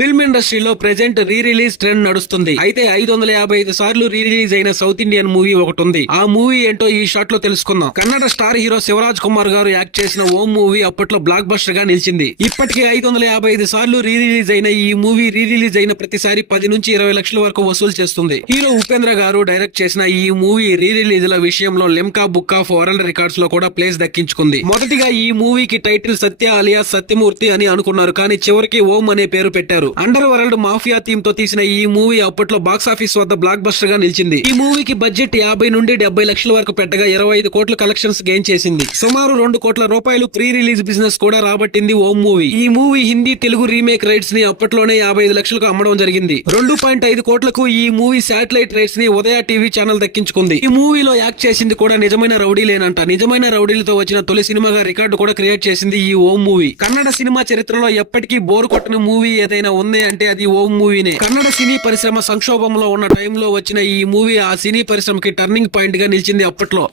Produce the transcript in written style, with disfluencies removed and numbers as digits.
Film ఇండస్ట్రీలో present re release trend నడుస్తుంది. అయితే 555 సార్లు రీ రిలీజ్ అయిన సౌత్ ఇండియన్ మూవీ ఒకటి ఉంది. ఆ మూవీ ఏంటో ఈ షాట్ లో తెలుసుకుందాం. కన్నడ స్టార్ హీరో శివరాజ్ కుమార్ గారు యాక్ట్ చేసిన ఓం మూవీ అప్పట్లో బ్లాక్ బస్టర్ గా నిలిచింది. ఇప్పటికే 555 సార్లు రీ రిలీజ్ అయిన ఈ మూవీ రీ రిలీజ్ అయిన ప్రతిసారి 10 నుంచి 20 లక్షల వరకు వసూలు చేస్తుంది. హీరో ఉపేంద్ర గారు డైరెక్ట్ చేసిన ఈ మూవీ రీ రిలీజ్ ల విషయంలో Limca book of world records లో కూడా ప్లేస్ దక్కించుకుంది. మొదటిగా ఈ మూవీకి టైటిల్ సత్య అలియా సత్యమూర్తి అని అనుకున్నారు, కానీ చివరికి ఓం అనే పేరు పెట్టారు. అండర్ వరల్డ్ మాఫియా థీమ్ తో తీసిన ఈ మూవీ అప్పట్లో బాక్సాఫీస్ వద్ద బ్లాక్ బస్టర్ గా నిలిచింది. ఈ మూవీకి బడ్జెట్ 50 నుండి 70 లక్షల వరకు పెట్టగా 25 కోట్ల కలెక్షన్స్ గెయిన్ చేసింది. సుమారు 2 కోట్ల రూపాయలు ప్రీ రిలీజ్ బిజినెస్ కూడా రాబట్టింది ఓం మూవీ. ఈ movie Hindi Telugu remake rights ని అప్పట్లోనే 55 లక్షలకు అమ్మడం జరిగింది. 2.5 కోట్లకు ఈ మూవీ శాటిలైట్ రైట్స్ ని ఉదయ టీవీ ఛానల్ దక్కించుకుంది. ఈ మూవీలో యాక్ట్ చేసింది కూడా నిజమైన రౌడీలేనంట. నిజమైన రౌడీలతో వచ్చిన తొలి సినిమాగా రికార్డు కూడా క్రియేట్ చేసింది ఈ ఓం మూవీ. కన్నడ సినిమా చరిత్రలో ఎప్పటికీ బోర్ కొట్టని మూవీ ఏదైనా ఉంది అంటే అది ఓం మూవీనే. కన్నడ సినీ పరిశ్రమ సంక్షోభంలో ఉన్న టైంలో వచ్చిన ఈ మూవీ ఆ సినీ పరిశ్రమకి టర్నింగ్ పాయింట్ గా నిలిచింది అప్పట్లో.